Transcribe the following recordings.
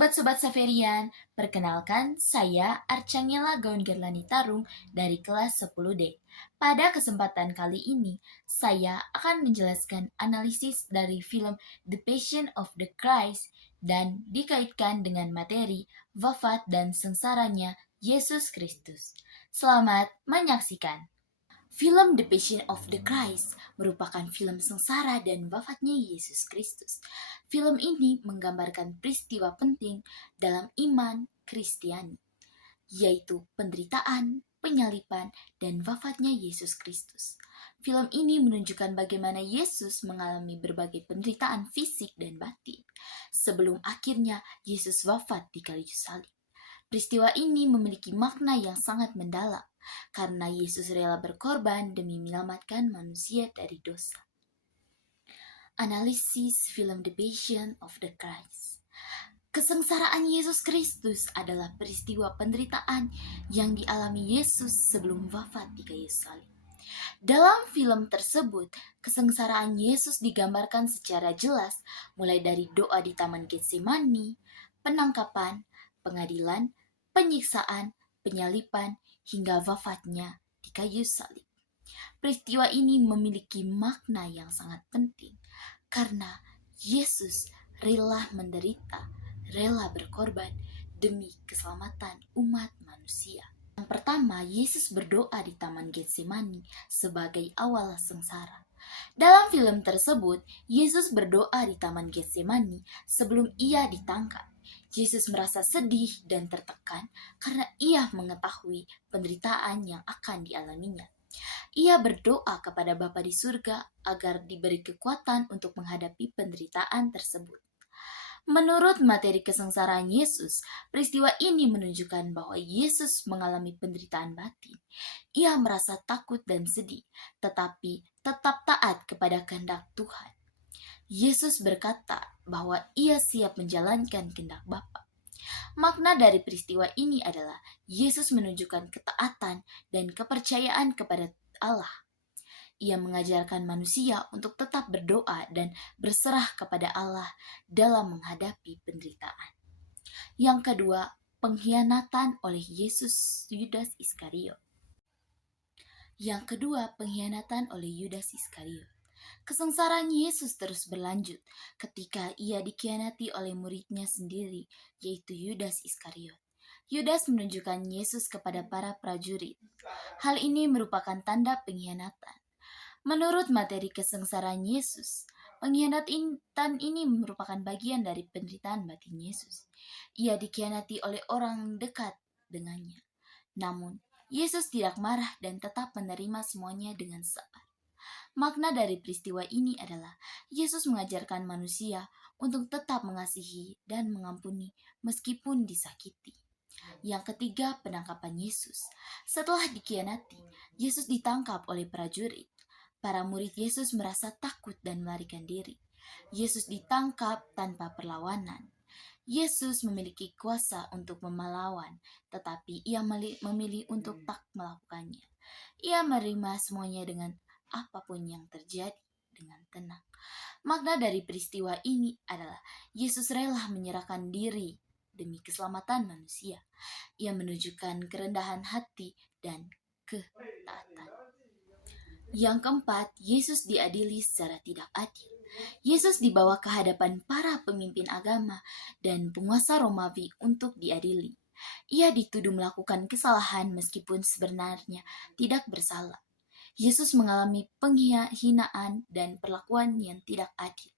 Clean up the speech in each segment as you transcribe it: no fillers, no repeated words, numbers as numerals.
Sobat-sobat Saverian, perkenalkan saya Arcangela Gaun Gerlani Tarung dari kelas 10D. Pada kesempatan kali ini, saya akan menjelaskan analisis dari film The Passion of the Christ dan dikaitkan dengan materi wafat dan sengsaranya Yesus Kristus. Selamat menyaksikan. Film The Passion of the Christ merupakan film sengsara dan wafatnya Yesus Kristus. Film ini menggambarkan peristiwa penting dalam iman Kristiani, yaitu penderitaan, penyaliban, dan wafatnya Yesus Kristus. Film ini menunjukkan bagaimana Yesus mengalami berbagai penderitaan fisik dan batin sebelum akhirnya Yesus wafat di kayu salib. Peristiwa ini memiliki makna yang sangat mendalam, karena Yesus rela berkorban demi menyelamatkan manusia dari dosa. Analisis film The Passion of the Christ. Kesengsaraan Yesus Kristus adalah peristiwa penderitaan yang dialami Yesus sebelum wafat di kayu salib. Dalam film tersebut, kesengsaraan Yesus digambarkan secara jelas, mulai dari doa di Taman Getsemani, penangkapan, pengadilan, penyiksaan, penyaliban, hingga wafatnya di kayu salib. Peristiwa ini memiliki makna yang sangat penting karena Yesus rela menderita, rela berkorban demi keselamatan umat manusia. Yang pertama, Yesus berdoa di Taman Getsemani sebagai awal sengsara. Dalam film tersebut, Yesus berdoa di Taman Getsemani sebelum ia ditangkap. Yesus merasa sedih dan tertekan karena ia mengetahui penderitaan yang akan dialaminya. Ia berdoa kepada Bapa di surga agar diberi kekuatan untuk menghadapi penderitaan tersebut. Menurut materi kesengsaraan Yesus, peristiwa ini menunjukkan bahwa Yesus mengalami penderitaan batin. Ia merasa takut dan sedih, tetapi tetap taat kepada kehendak Tuhan. Yesus berkata bahwa ia siap menjalankan kehendak Bapa. Makna dari peristiwa ini adalah Yesus menunjukkan ketaatan dan kepercayaan kepada Allah. Ia mengajarkan manusia untuk tetap berdoa dan berserah kepada Allah dalam menghadapi penderitaan. Yang kedua, pengkhianatan oleh Yesus Yudas Iskariot. Yang kedua, pengkhianatan oleh Yudas Iskariot. Kesengsaraan Yesus terus berlanjut ketika ia dikhianati oleh muridnya sendiri, yaitu Yudas Iskariot. Yudas menunjukkan Yesus kepada para prajurit. Hal ini merupakan tanda pengkhianatan. Menurut materi kesengsaraan Yesus, pengkhianatan ini merupakan bagian dari penderitaan batin Yesus. Ia dikhianati oleh orang dekat dengannya. Namun, Yesus tidak marah dan tetap menerima semuanya dengan sabar. Makna dari peristiwa ini adalah Yesus mengajarkan manusia untuk tetap mengasihi dan mengampuni meskipun disakiti. Yang ketiga, penangkapan Yesus. Setelah dikhianati, Yesus ditangkap oleh prajurit. Para murid Yesus merasa takut dan melarikan diri. Yesus ditangkap tanpa perlawanan. Yesus memiliki kuasa untuk melawan, tetapi ia memilih untuk tak melakukannya. Ia menerima semuanya dengan apapun yang terjadi dengan tenang. Makna dari peristiwa ini adalah Yesus rela menyerahkan diri demi keselamatan manusia. Ia menunjukkan kerendahan hati dan ketaatan. Yang keempat, Yesus diadili secara tidak adil. Yesus dibawa ke hadapan para pemimpin agama dan penguasa Romawi untuk diadili. Ia dituduh melakukan kesalahan meskipun sebenarnya tidak bersalah. Yesus mengalami penghinaan dan perlakuan yang tidak adil.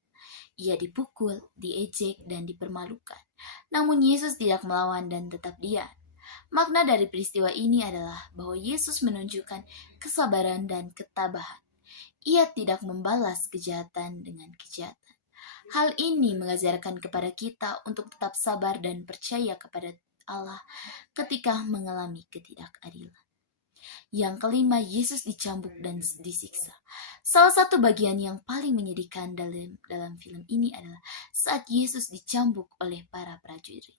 Ia dipukul, diejek, dan dipermalukan. Namun Yesus tidak melawan dan tetap diam. Makna dari peristiwa ini adalah bahwa Yesus menunjukkan kesabaran dan ketabahan. Ia tidak membalas kejahatan dengan kejahatan. Hal ini mengajarkan kepada kita untuk tetap sabar dan percaya kepada Allah ketika mengalami ketidakadilan. Yang kelima, Yesus dicambuk dan disiksa. Salah satu bagian yang paling menyedihkan dalam film ini adalah saat Yesus dicambuk oleh para prajurit.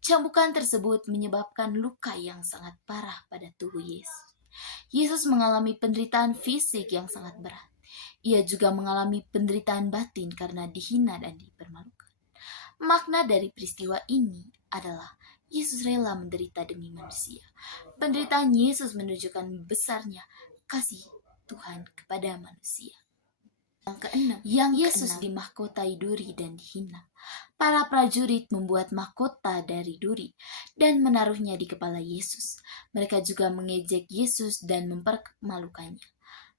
Cambukan tersebut menyebabkan luka yang sangat parah pada tubuh Yesus. Yesus mengalami penderitaan fisik yang sangat berat. Ia juga mengalami penderitaan batin karena dihina dan dipermalukan. Makna dari peristiwa ini adalah Yesus rela menderita demi manusia. Penderitaan Yesus menunjukkan besarnya kasih Tuhan kepada manusia. Yang Yesus dimahkotai duri dan dihina. Para prajurit membuat mahkota dari duri dan menaruhnya di kepala Yesus. Mereka juga mengejek Yesus dan mempermalukannya.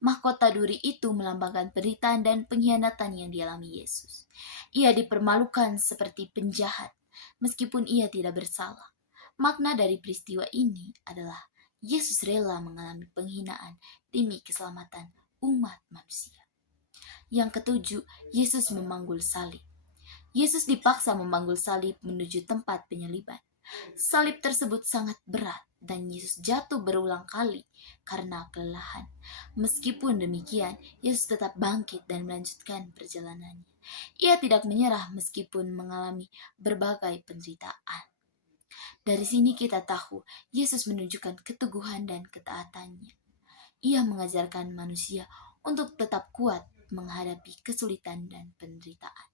Mahkota duri itu melambangkan penderitaan dan pengkhianatan yang dialami Yesus. Ia dipermalukan seperti penjahat, meskipun ia tidak bersalah. Makna dari peristiwa ini adalah Yesus rela mengalami penghinaan demi keselamatan umat manusia. Yang ketujuh, Yesus memanggul salib. Yesus dipaksa memanggul salib menuju tempat penyaliban. Salib tersebut sangat berat dan Yesus jatuh berulang kali karena kelelahan. Meskipun demikian, Yesus tetap bangkit dan melanjutkan perjalanannya. Ia tidak menyerah meskipun mengalami berbagai penderitaan. Dari sini kita tahu Yesus menunjukkan keteguhan dan ketaatannya. Ia mengajarkan manusia untuk tetap kuat menghadapi kesulitan dan penderitaan.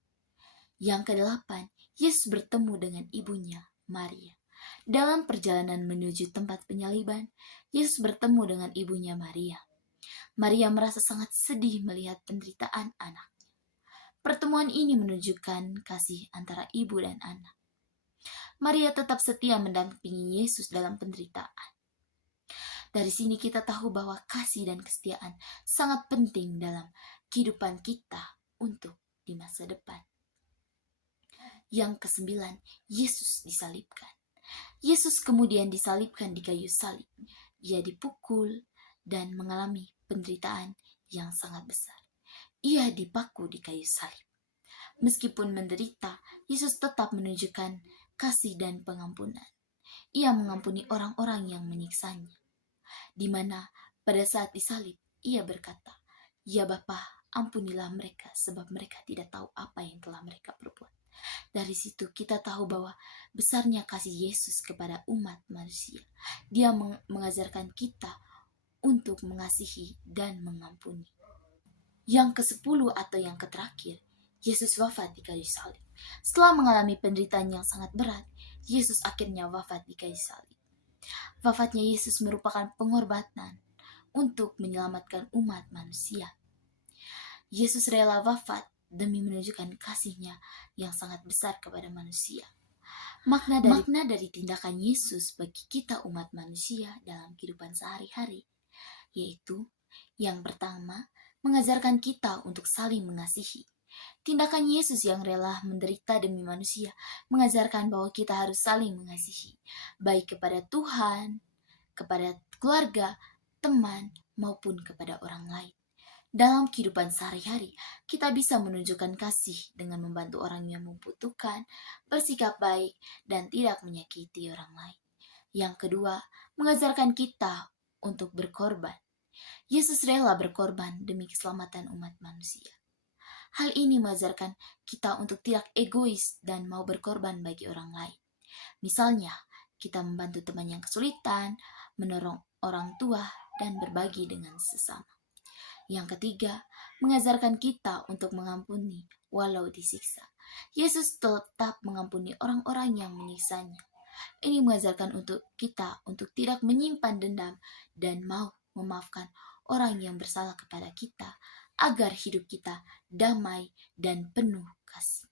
Yang kedelapan, Yesus bertemu dengan ibunya, Maria. Dalam perjalanan menuju tempat penyaliban, Yesus bertemu dengan ibunya Maria. Maria merasa sangat sedih melihat penderitaan anaknya. Pertemuan ini menunjukkan kasih antara ibu dan anak. Maria tetap setia mendampingi Yesus dalam penderitaan. Dari sini kita tahu bahwa kasih dan kesetiaan sangat penting dalam kehidupan kita untuk di masa depan. Yang kesembilan, Yesus disalibkan. Yesus kemudian disalibkan di kayu salib. Ia dipukul dan mengalami penderitaan yang sangat besar. Ia dipaku di kayu salib. Meskipun menderita, Yesus tetap menunjukkan kasih dan pengampunan. Ia mengampuni orang-orang yang menyiksanya. Di mana pada saat disalib, ia berkata, "Ya Bapa, ampunilah mereka sebab mereka tidak tahu apa yang telah mereka perbuat." Dari situ kita tahu bahwa besarnya kasih Yesus kepada umat manusia. Dia mengajarkan kita untuk mengasihi dan mengampuni. Yang ke-10 atau yang terakhir, Yesus wafat di kayu salib. Setelah mengalami penderitaan yang sangat berat, Yesus akhirnya wafat di kayu salib. Wafatnya Yesus merupakan pengorbanan untuk menyelamatkan umat manusia. Yesus rela wafat demi menunjukkan kasih-Nya yang sangat besar kepada manusia. Makna dari tindakan Yesus bagi kita umat manusia dalam kehidupan sehari-hari, yaitu yang pertama, mengajarkan kita untuk saling mengasihi. Tindakan Yesus yang rela menderita demi manusia mengajarkan bahwa kita harus saling mengasihi, baik kepada Tuhan, kepada keluarga, teman, maupun kepada orang lain. Dalam kehidupan sehari-hari, kita bisa menunjukkan kasih dengan membantu orang yang membutuhkan, bersikap baik, dan tidak menyakiti orang lain. Yang kedua, mengajarkan kita untuk berkorban. Yesus rela berkorban demi keselamatan umat manusia. Hal ini mengajarkan kita untuk tidak egois dan mau berkorban bagi orang lain. Misalnya, kita membantu teman yang kesulitan, menolong orang tua, dan berbagi dengan sesama. Yang ketiga, mengajarkan kita untuk mengampuni walau disiksa. Yesus tetap mengampuni orang-orang yang menyiksanya. Ini mengajarkan untuk kita untuk tidak menyimpan dendam dan mau memaafkan orang yang bersalah kepada kita, agar hidup kita damai dan penuh kasih.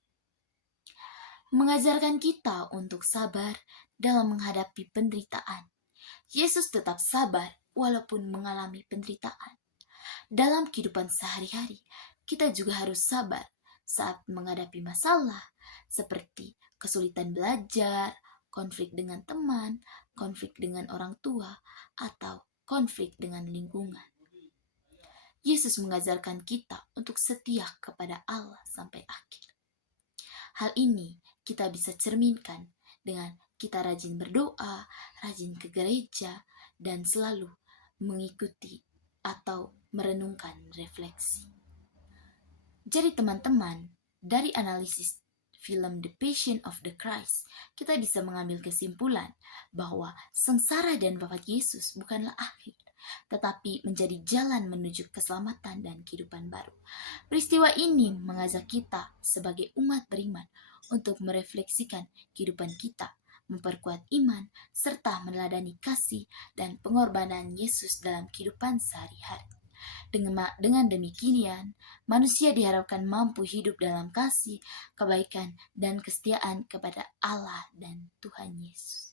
Mengajarkan kita untuk sabar dalam menghadapi penderitaan. Yesus tetap sabar walaupun mengalami penderitaan. Dalam kehidupan sehari-hari, kita juga harus sabar saat menghadapi masalah seperti kesulitan belajar, konflik dengan teman, konflik dengan orang tua, atau konflik dengan lingkungan. Yesus mengajarkan kita untuk setia kepada Allah sampai akhir. Hal ini kita bisa cerminkan dengan kita rajin berdoa, rajin ke gereja, dan selalu mengikuti atau merenungkan refleksi. Jadi teman-teman, dari analisis film The Passion of the Christ, kita bisa mengambil kesimpulan bahwa sengsara dan wafat Yesus bukanlah akhir, tetapi menjadi jalan menuju keselamatan dan kehidupan baru. Peristiwa ini mengajak kita sebagai umat beriman untuk merefleksikan kehidupan kita, memperkuat iman, serta meneladani kasih dan pengorbanan Yesus dalam kehidupan sehari-hari. Dengan demikian, manusia diharapkan mampu hidup dalam kasih, kebaikan, dan kesetiaan kepada Allah dan Tuhan Yesus.